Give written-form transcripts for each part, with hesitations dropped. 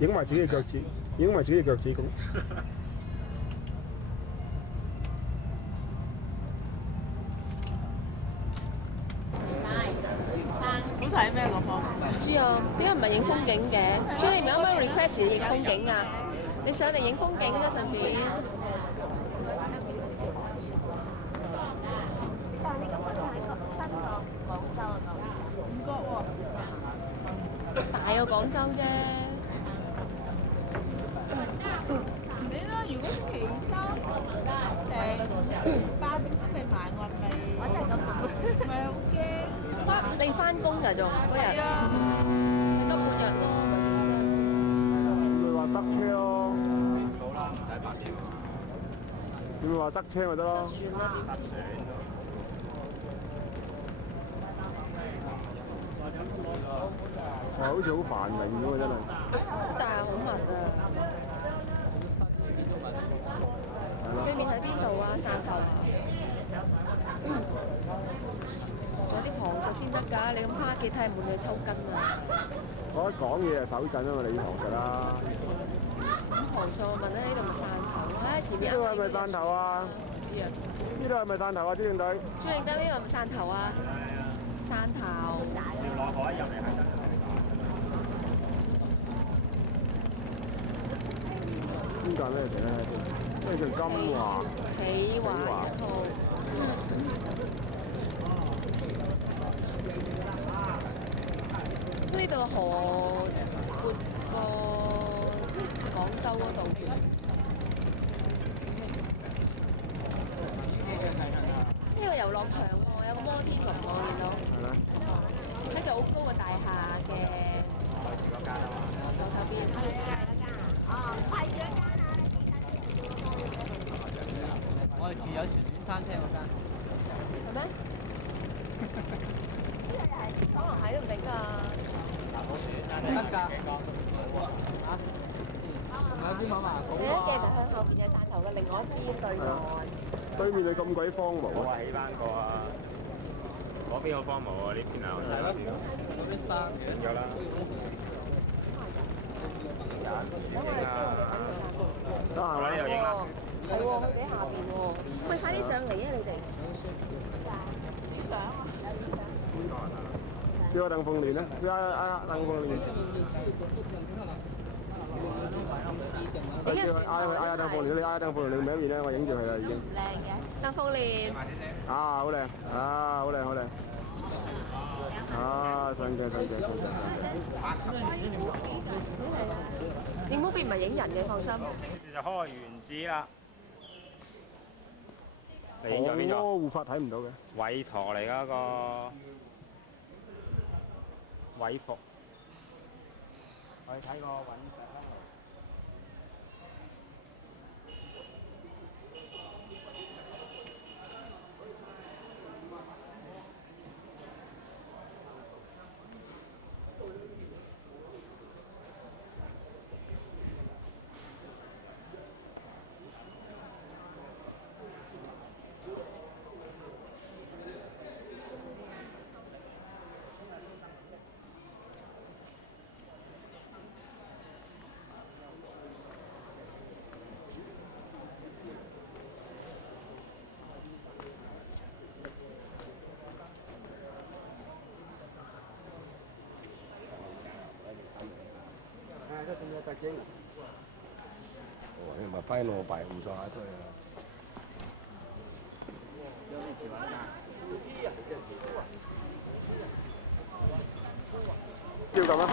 影埋自己嘅腳趾，影埋自己嘅腳趾公。好睇咩個方？唔知啊，點解唔係影風景嘅？所以你唔係啱啱 request 影風景啊？你上嚟影風景啫，順便。但係你嗰個就係個新個廣州啊，唔覺喎。大過廣州啫。你咧，如果星期三成8點都未埋，我咪我都係咁諗。咪好驚。你翻工㗎仲嗰日？係啊，請多半日咯。會話塞車咯，到啦，唔使8點。會話塞車咪得咯。算啦，點知啫？哇，好似好繁榮咁喎，真係。但係好密啊！對面喺邊度啊？汕頭。仲有啲旁述先得㗎，你咁花幾睇係滿你抽筋啊！我一講嘢就手震啊嘛，你要旁述啦。咁旁述我問咧，呢度咪汕頭？唉，前面呢度係咪汕頭啊？唔知啊。呢度係咪汕頭啊？朱敬隊？朱敬德呢度係咪汕頭啊？汕頭。要攞海入嚟係得。呢個係咩嚟咧？咩叫金華？企華一號。呢度河闊過廣州嗰度。呢個遊樂場喎，有個摩天輪我見到。係咩？呢就好高嘅大廈嘅左手邊。哦，係嗰間啊！我哋住有旋轉餐廳嗰間。係咩？可能喺都唔定㗎。得㗎。啊？仲有啲馬麻你一鏡就向後邊嘅汕頭嘅另外一邊對岸。對面你咁鬼荒蕪啊！我話起翻個啊，嗰邊好荒蕪啊，呢邊啊，係咯，嗰啲山嘅。緊咗啦。得閒我喺呢度影啦。係喎，佢喺下邊喎。喂，快啲上嚟啊！你哋。邊個鄧鳳蓮咧？邊阿鄧鳳蓮？嗌嗌鄧鳳蓮，你嗌鄧鳳蓮，你名面咧，我影住佢啦已經。靚嘅。鄧鳳蓮。啊，好靚！啊，好靚，好靚！啊，上鏡，上鏡，上鏡！影 movie 唔係影人嘅，放心。就開原子啦。你影咗邊個？護法睇唔到嘅。韋陀嚟嗰個韋服，我哋睇個隕石啦。這邊有特警。哦，你咪拍我擺唔錯下對啊。照咁啊！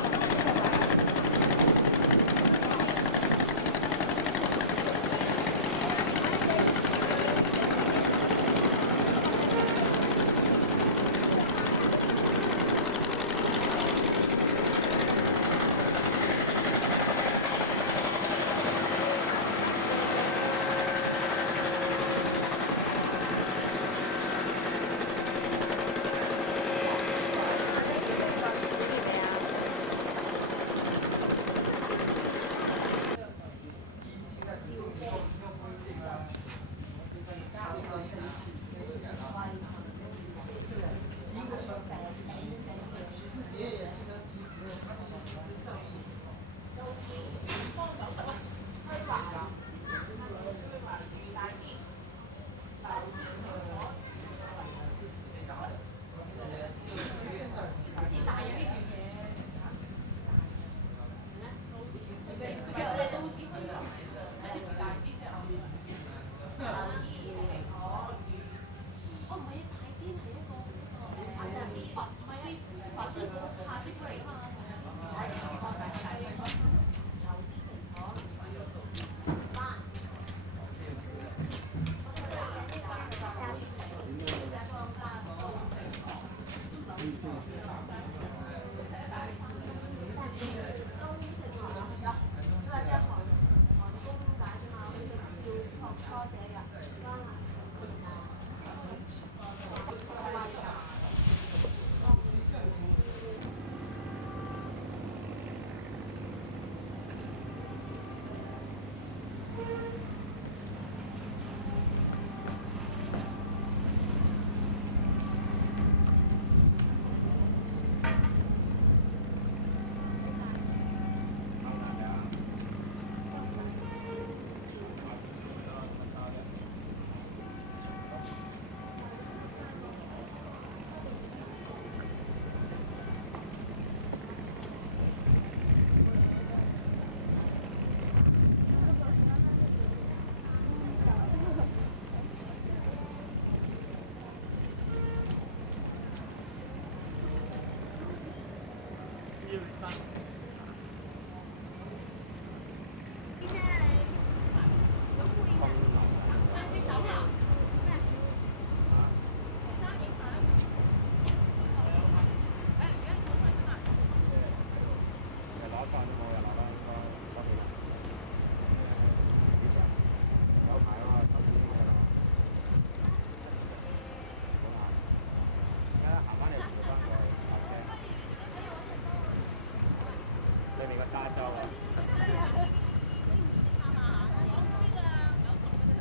你唔識啊嘛？我唔識啊，有蟲嗰啲。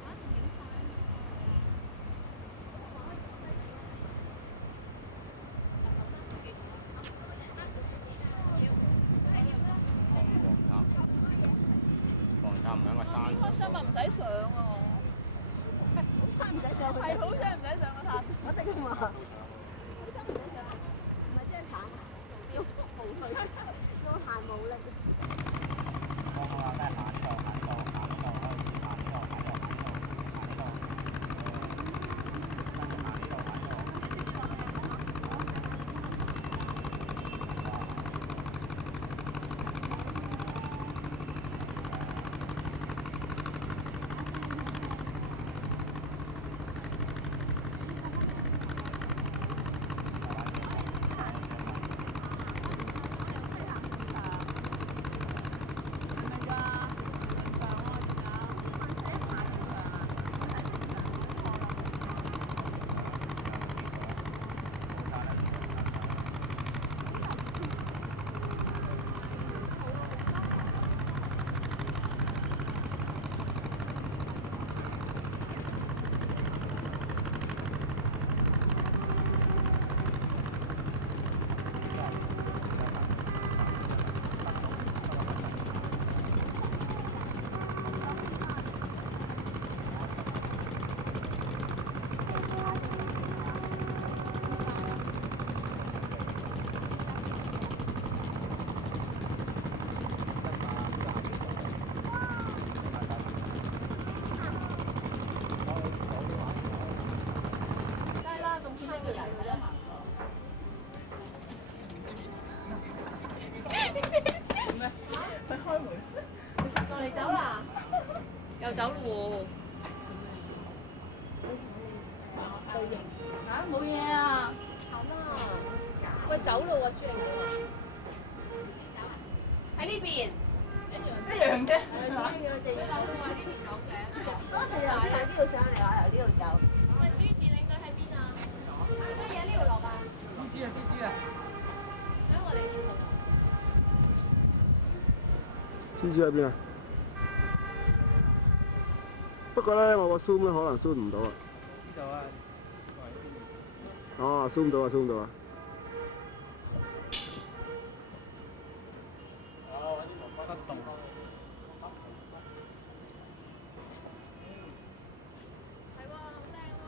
打定影晒。黃插唔喺個山。開心啊，唔使上喎。唔使上去。係好彩唔使上個塔。我的嘛。好真唔使上，唔係真係慘，要步去，要行冇力。我話都係行呢度，行呢度，行呢度，行呢度，行呢度，行呢度，行呢度，跟住行呢度，行呢度。嚟走啦，又走咯喎。嚇冇嘢啊，行啦。喂，走咯喎，朱玲姐話。喺呢邊。一樣啫。佢講佢話呢邊走嘅。我哋由呢度上嚟，我由呢度走。喂，朱士領隊喺邊啊？咩嘢？呢度落啊？蜘蛛啊，蜘蛛啊！喺我哋見到。蜘蛛喺邊啊？不過咧，我個 zoom 咧可能 zoom 唔到啊。呢度啊，哦，zoom 到啊，zoom 到啊。不動。係喎，好靚喎！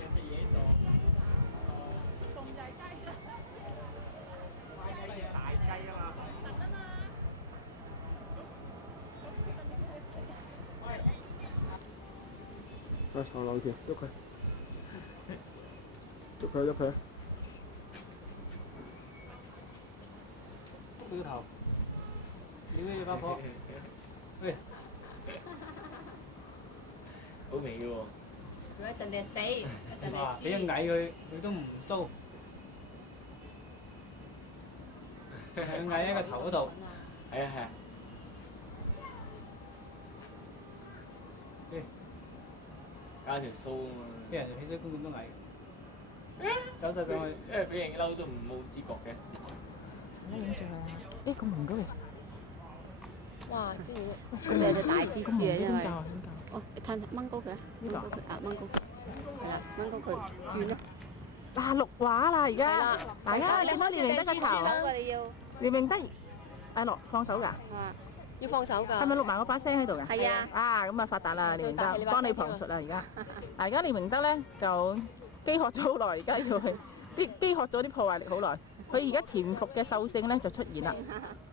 有隻嘢喺度。鳳仔雞啊！大雞啊嘛。神啊嘛！啊，上兩條，喐佢，喐佢，喐佢。佢個頭，撩起把火，喂，好味嘅喎。佢一陣就死，一陣哇！就俾隻蟻佢，佢都唔騷。佢蟻喺個頭嗰度。係啊係啊。加條須啊嘛。啲人就汽水公園都蟻。走晒上去。因為俾人嬲都唔冇知覺嘅。誒咁唔該。哇！跟住佢哋有隻大蜘蛛啊，因為哦，你睇掹高佢啊，掹高佢啊，掹高佢，係啦，掹高佢轉啦。嗱，綠畫啦而家，大家你可以認得個頭，你要你認得阿樂放手㗎？啊，要放手㗎。係咪錄埋我把聲喺度㗎？係啊。啊，咁啊發達啦，連明德，幫你旁述啦而家。嗱，而家連明德咧就飢渴咗好耐，而家要去飢渴咗啲破壞力好耐。佢而家潛伏嘅獸性咧就出現啦。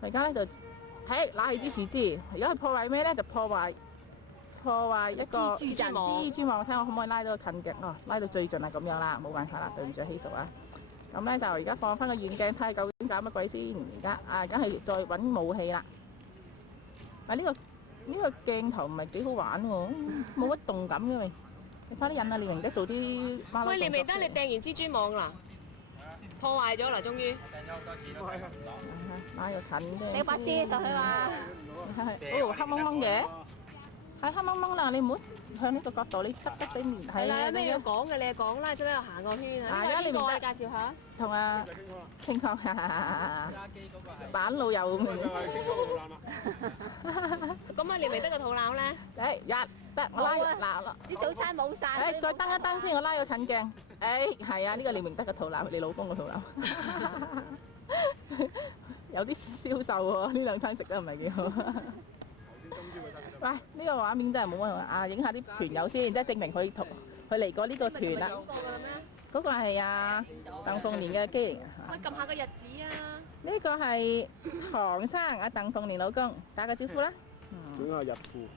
而家咧就拿起支樹枝，而家佢破壞咩咧？就破壞一個蜘蛛網。蜘蛛網，睇我可唔可以拉到個近鏡哦？拉到最盡啊咁樣啦，冇辦法啦，對唔住希叔啊。咁咧就而家放翻個遠鏡睇下究竟搞乜鬼先。而家係再揾武器啦。啊呢個鏡頭唔係幾好玩喎，冇乜動感嘅咪。你快啲引阿連明德做啲馬騮。喂，連明德，你掟完蜘蛛網啦？破壞咗啦，終於。拉個近啫。你把遮上去嘛？哦，黑蒙蒙嘅。係黑掹掹啦，你唔好向呢個角度，你側側地面係啦，有咩要你講嘅你就講啦，使唔使我行個圈啊？而家你唔得呢個介紹下。同阿傾講，揸機嗰個係板路友咁樣。咁啊，你咪得個肚腩咧？誒，一得我拉嗱，啲早餐冇晒。誒，再登一登先，我拉個近鏡。誒，係啊，呢個李明德嘅肚腩，你老公嘅肚腩。有啲消瘦喎，呢兩餐食得唔係幾好。喂，呢個畫面真係冇乜啊！影下啲團友先，即係證明佢嚟過呢個團啦。嗰個係啊鄧鳳年嘅機。喂，撳下個日子啊！呢個係唐生阿鄧鳳年老公，打個招呼啦。整個日褲。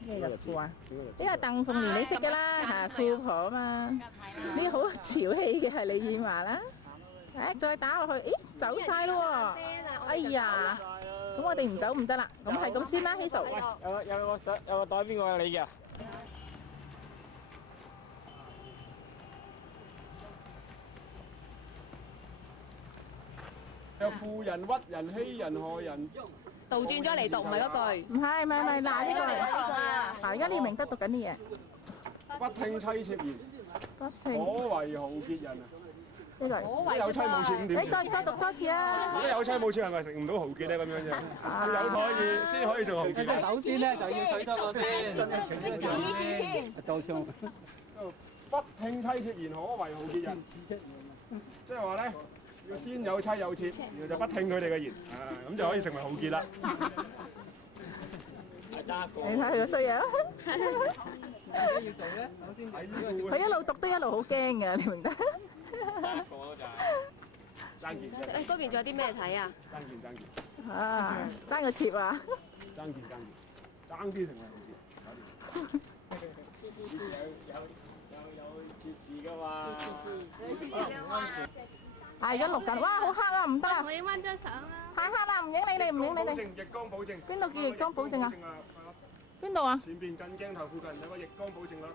咩日褲啊？呢個鄧鳳年你識㗎啦，嚇富婆啊嘛。呢個好潮氣嘅係李燕華啦。誒，再打落去，咦，走晒咯喎！哎呀，咁我哋唔走唔得啦，咁係咁先啦，希叔。有個袋邊個係你嘅？有富人屈人欺人害人。倒轉咗嚟讀，唔係嗰句。唔係，嗱呢個嚟。嗱，而家李明德讀緊啲嘢。不聽妻妾言，不可為豪傑人啊！呢個。有妻冇妾咁點？你再讀多次啊！如果有妻冇妾係咪食唔到豪傑咧？咁樣啫，有才先可以做豪傑。首先咧就要取多個先。到槍。不聽妻妾言，可為豪傑人。即係話咧，要先有妻有妾，然後就不聽佢哋嘅言，咁就可以成為豪傑啦。你睇佢個衰樣。要做咧，首先佢一路讀都一路好驚嘅，你明得？爭件。誒，嗰邊仲有啲咩睇啊？爭件。啊，爭個妾啊！爭啲成為豪傑。有接字㗎嘛？係而家錄緊，哇，好黑啊，唔得啊！我影翻張相啦。太黑啦，唔影你。逆光保證。邊度叫逆光保證啊？邊度啊？前邊近鏡頭附近有個逆光保證嗰粒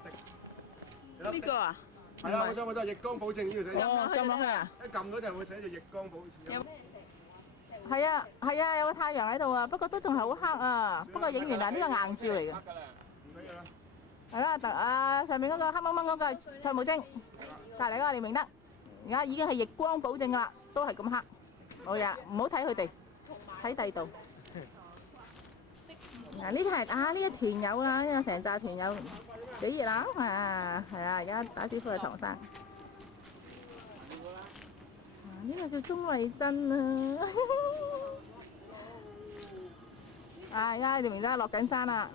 的。呢個啊？係啦，冇錯，逆光保證呢個寫。撳落去啊！一撳嗰陣會寫住逆光保證。係啊，有個太陽喺度啊，不過都仲係好黑啊。不過影完啦，呢個硬照嚟嘅。唔緊要啦。係啦，上面嗰個黑掹掹嗰個係蔡武晶，隔離嗰個李明德，而家已經係逆光保證啦，都係咁黑。好呀，唔好睇佢哋，睇第二度。嗱，呢啲係呢一團友啊，呢個成紮團友幾熱鬧啊！係啊，而家打師傅係唐生。呢個叫鍾慧珍啊！而家李明德落緊山啦。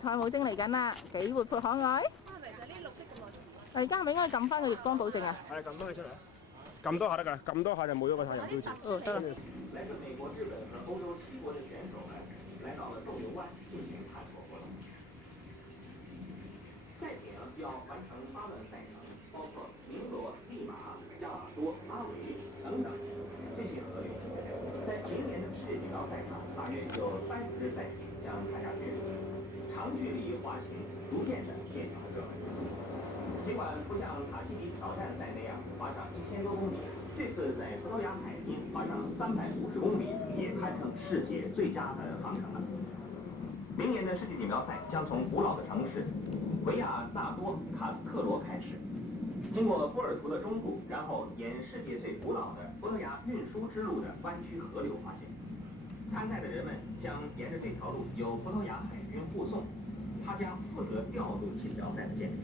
蔡武晶嚟緊啦，幾活潑可愛。而家係咪應該撳翻個逆光保證啊？係撳翻佢出嚟，撳多下得㗎，撳多下就冇咗個太陽標誌。哦，得啦。来自美国、日本和欧洲7国的选手们来到了斗牛湾进行探索活动。赛艇要完成8段赛程，包括鸣罗、利马、加瓦多、阿韦等等这些河流。在明年的世界锦标赛上，大约有30支赛艇将参加决赛。长距离滑行逐渐展现热门。尽管不像塔西提挑战赛那样滑上1000多公里，这次在葡萄牙海滨滑上350公里也堪称世界最佳的航程了。明年的世界锦标赛将从古老的城市维亚纳多卡斯特罗开始，经过波尔图的中部，然后沿世界最古老的葡萄牙运输之路的弯曲河流滑行。参赛的人们将沿着这条路由葡萄牙海军护送，他将负责调度锦标赛的建设。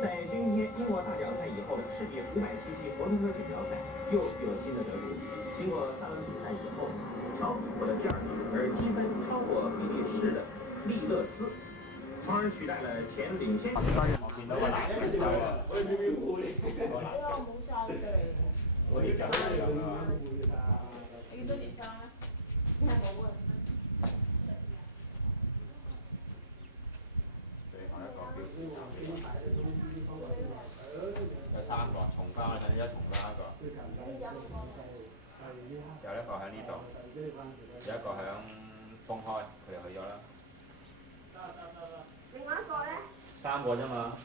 在星期天英国大奖赛以后的世界500cc 摩托车锦标赛又有新的得主。经过3轮比赛以后，乔比获得第2名，而积分超过比利时的利勒斯，从而取代了前领先。我見到個男選手啊，個男我哋就係咁啊。你見到年假咩？冇啊。最後一個有3個，重翻我等一重翻一個。有一個喺呢度，有一個喺封開，佢就去咗啦。另外一個咧3個啫嘛，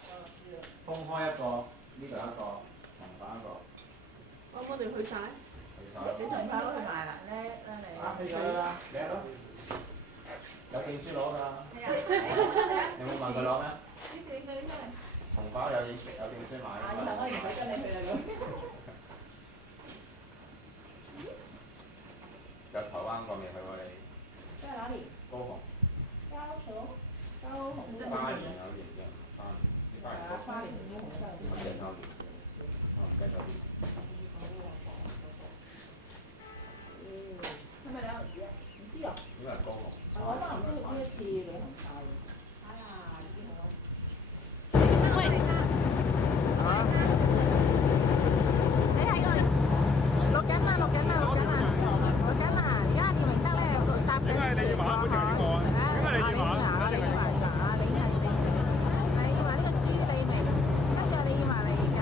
封開一個，呢度一個，重翻一個。我哋去晒。你盡快攞去賣啦，叻啦你。去咗啦，叻咯。有證書攞㗎。有冇問佢攞咩？紅包有證書買㗎嘛。我唔使跟你去啦咁。有台灣過未去過你？在哪裡？高雄。高雄。高雄。花蓮有年嘅，花蓮啲花蓮高。花蓮高雄真係。我記得年。我唔記得咗啲。係咪兩個字啊？唔知啊。應該係高雄。我都唔知呢一次旅行晒喎。哎呀，已經好。喂，嚇？你喺度錄緊啦，錄緊啦，錄緊啦，錄緊啦！而家廖明德咧搭緊。點解你要話好似你個？點解你要話？你要話呢個朱利明，跟住你要話嚟緊。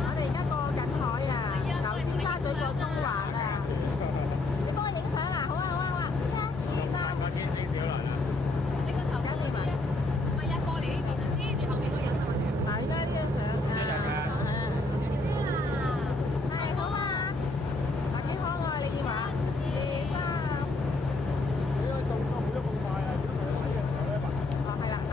我哋而家過緊海啊，由尖沙咀過中環啊！你幫我影相啊！好啊，好啊，好啊！一、二、三。我見影少來啦。你個頭緊點啊？唔係啊，過嚟呢邊啊，遮住後面嗰個人。係啦，呢張相啊。係好啊！嗱，幾可愛你要話？二、三。你個動作冇得咁快啊！如果佢睇嘅時候咧，哦，係啦，嗱，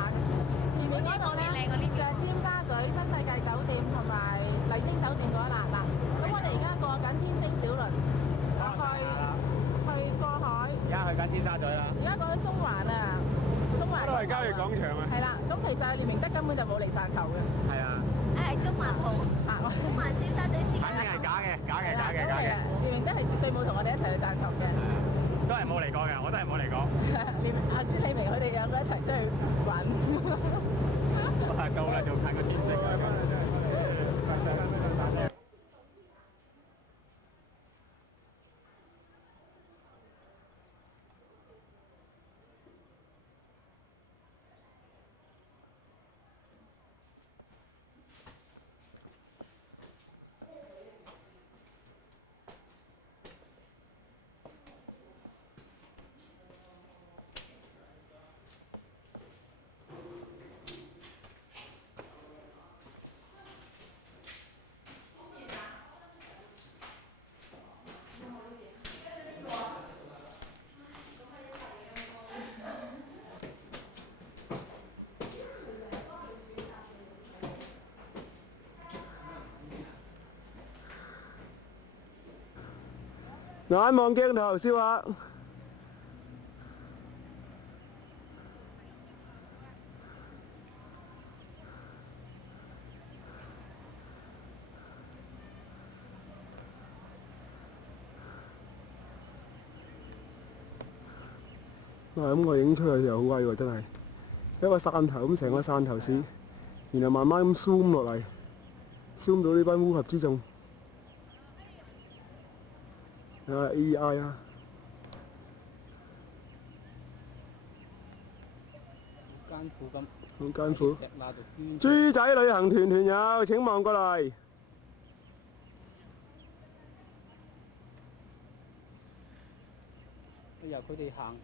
前面嗰度咧就係尖沙咀新世界酒店同埋麗晶酒店嗰一欄嗱。咁我哋而家過緊天星小輪，去過海。而家去緊尖沙咀啦。而家過緊中環啊，中環。都係交易廣場啊。係啦，咁其實廖明德根本就冇嚟汕頭嘅。係啊。係中環同啊，我中環尖沙咀之間。肯定係假嘅，假嘅，假嘅，係啦假嘅。廖明德係絕對冇同我哋一齊去汕頭嘅。都係冇嚟過嘅，我都係冇嚟過。阿朱利明佢哋兩個一齊出去玩。太高啦，就睇個天色啦。眼望鏡頭笑下。哇！咁我影出嚟就好威喎，真係一個汕頭咁，成個汕頭市，然後慢慢咁 zoom 落嚟，zoom 到呢班烏合之眾。AI 啊！艱苦咁。好艱苦。石罅度捐。豬仔旅行團團友請望過嚟。由佢哋行。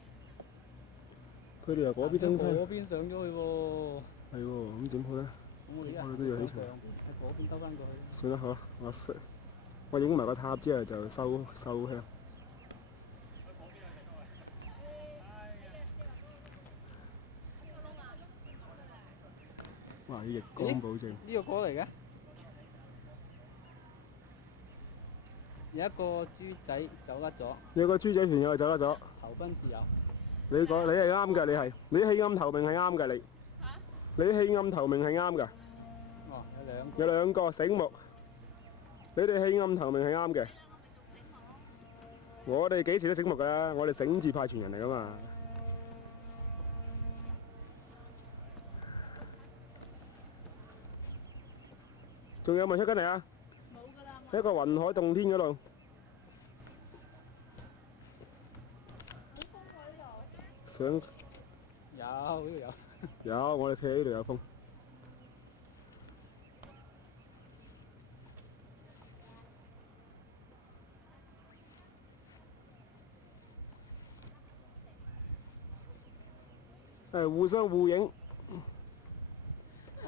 佢哋由嗰邊登車。嗰邊上咗去喎。係喎，咁點好咧？我哋都要起程。喺嗰邊兜翻過去。算啦嚇，我影埋個塔之後就收香。哇！逆光保證。呢個果嚟嘅。有一個豬仔走甩咗。有個豬仔團友走甩咗。投奔自由。你講你係啱㗎，你棄暗投明係啱㗎，你棄暗投明係啱㗎。哦，有兩個醒目，你哋棄暗投明係啱嘅。我哋幾時都醒目㗎啦，我哋醒字派傳人嚟㗎嘛。仲有冇出緊嚟啊？冇㗎啦。喺個雲海洞天嗰度。想有呢度有。有，我哋企喺呢度有風。互相互影。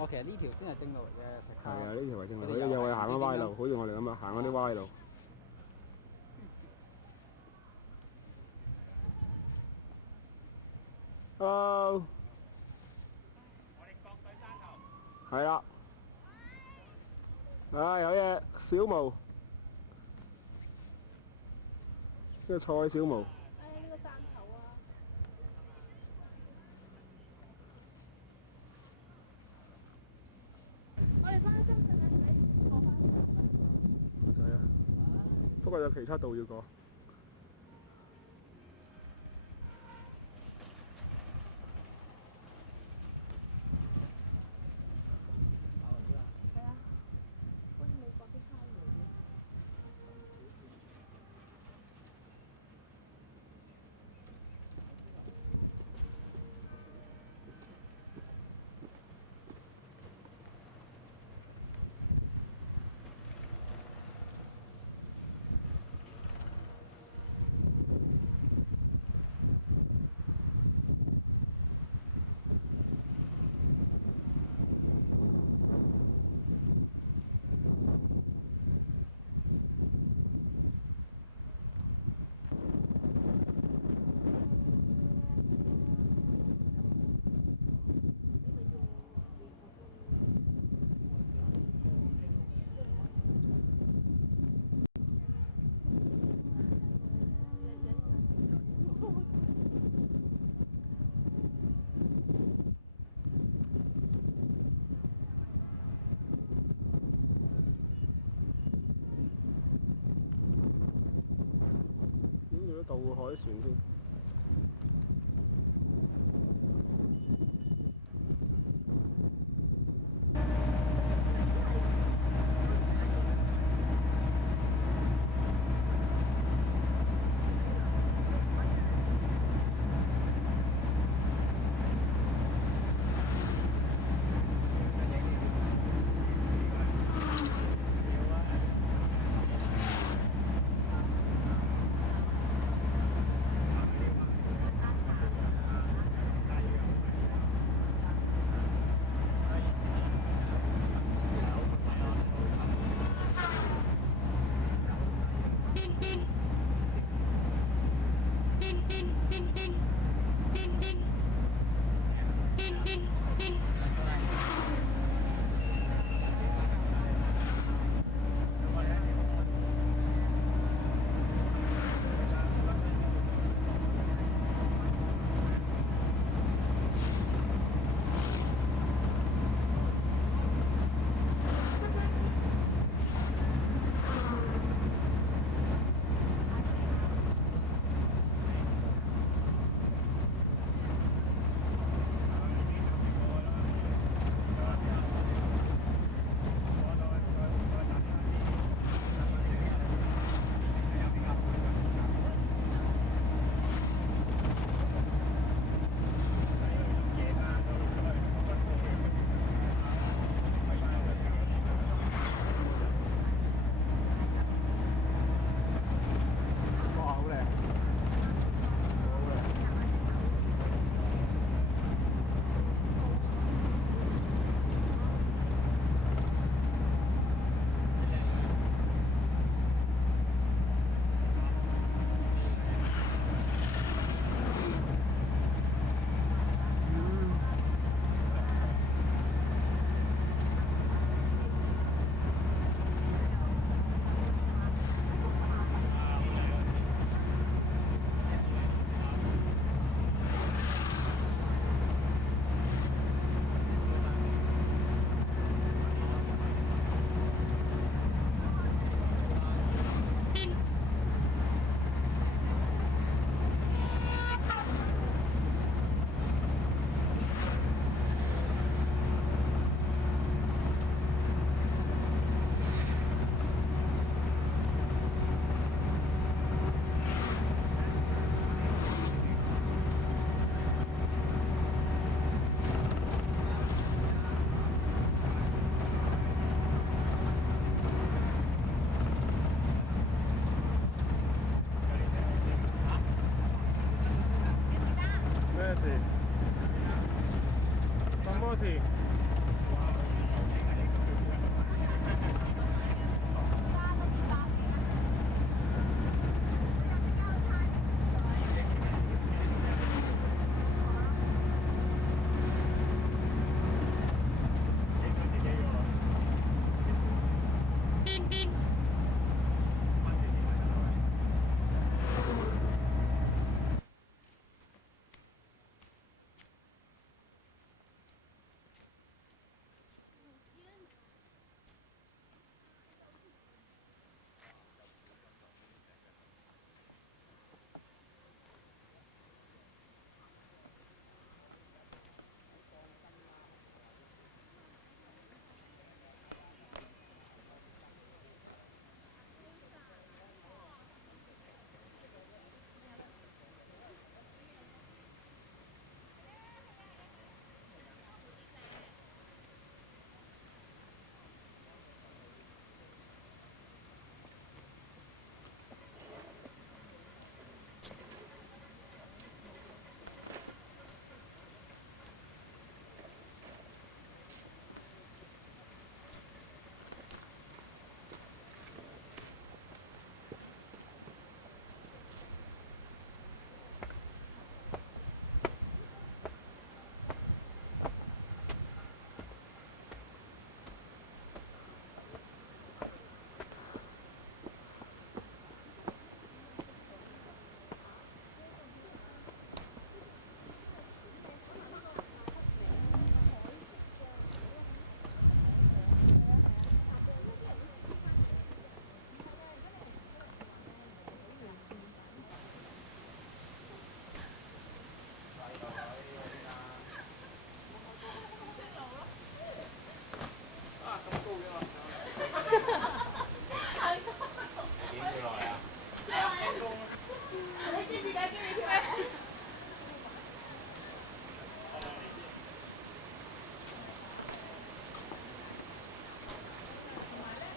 其實呢條先係正路嚟嘅石係啊，呢條係正路，佢又係行緊歪路，好似我哋咁啊，行緊啲歪路。係啦。有隻小毛，呢個菜小毛。呢個汕頭啊！我哋翻深圳啊，使過翻上啊！唔使啊，不過有其他道要過。要渡海船先。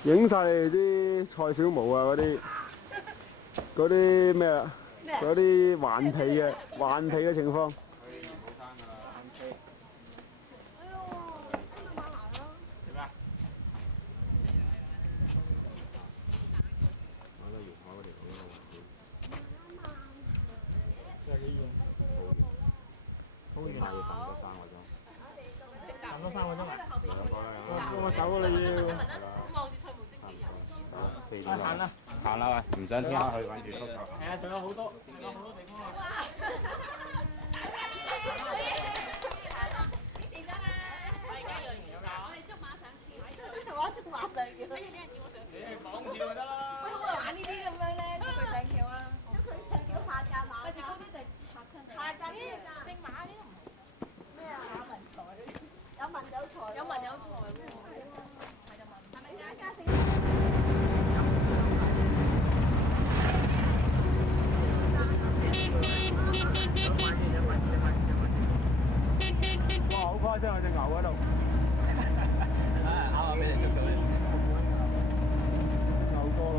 影晒你啲蔡小毛啊嗰啲咩啊，嗰啲頑皮嘅情況。行多3個鐘啊！我走啊你要。行啦，行啦喂，唔想聽下去揾住足球。係啊，仲有好多地方啊！講住就得啦。玩呢啲咁樣咧，捉佢上橋啊！捉佢上橋下架馬。喂，嗰啲就嚇親你。下架呢？姓馬呢都唔咩啊？馬文才，有文有才。有文有才喎。係就文。係咪加姓？哇！好誇張啊！隻牛喺度。啱啱俾你捉到你。牛多咯。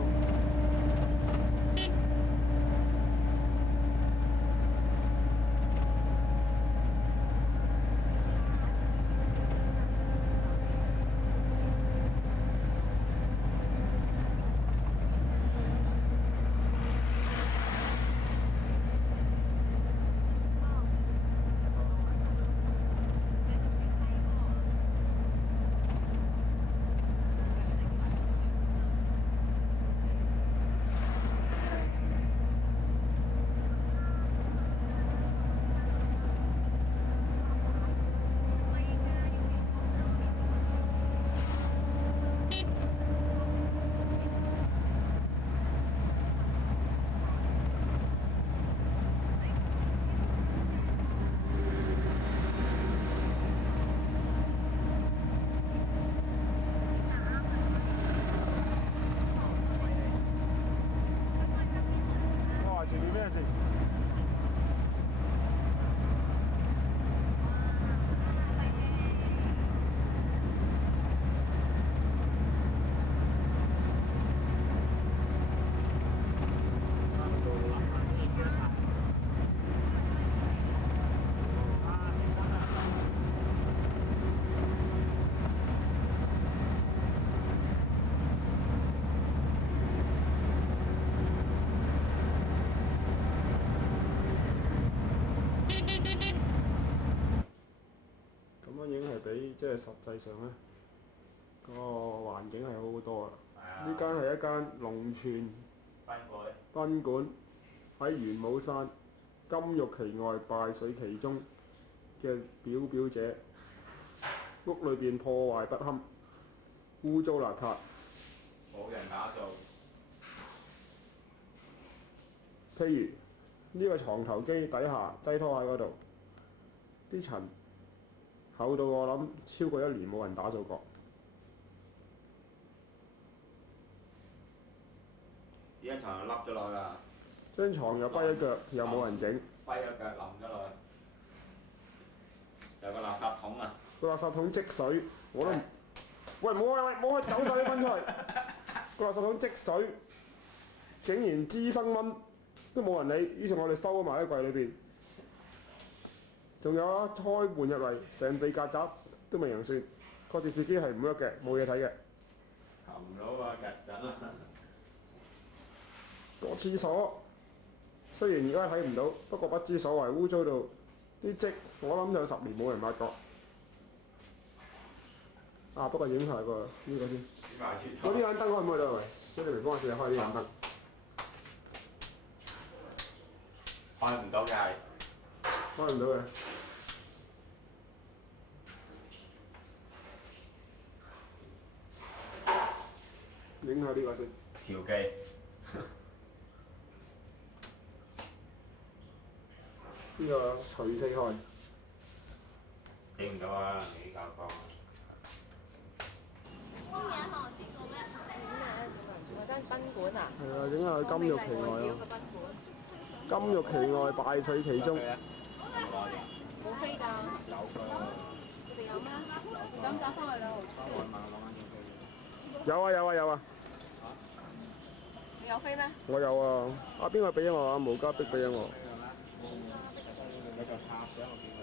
即係實際上咧，嗰個環境係好好多啊！呢間係一間龍泉賓館，喺玄武山金玉其外，敗絮其中嘅表者。屋裏邊破壞不堪，污糟邋遢，冇人打掃。譬如呢個床頭機底下擠拖喺嗰度，啲塵厚到我諗超過1年冇人打掃過。而家床又凹咗落去啦。張床又跛咗腳，又冇人整。跛咗腳冧咗落去。有個垃圾桶啊！個垃圾桶積水，我都唔喂冇去走晒啲蚊出嚟。個垃圾桶積水，竟然滋生蚊，都冇人理。於是我哋收咗埋喺櫃裏邊。仲有啊，開門入嚟，成地曱甴都未人算。個電視機係唔 work 嘅，冇嘢睇嘅。擒到啊曱甴啊！個廁所雖然而家睇唔到，不過不知所謂，污糟到啲積，我諗有10年冇人抹過。啊，不過影下個呢個先。嗰啲盞燈開唔開到喂？小李明幫我試下開啲盞燈。開唔到嘅係。開唔到嘅。影下呢個先。調機。呢個隨性開。影唔到啊！你教光。公園學知道咩？我間賓館啊？係啊，影下金玉其外啊！金玉其外，敗絮其中。冇飛㗎。有佢哋有咩？走唔走翻去2號？有啊有啊有啊！你有飛咩？我有啊！啊邊個俾咗我啊？毛家碧俾咗我。你就插咗我見佢。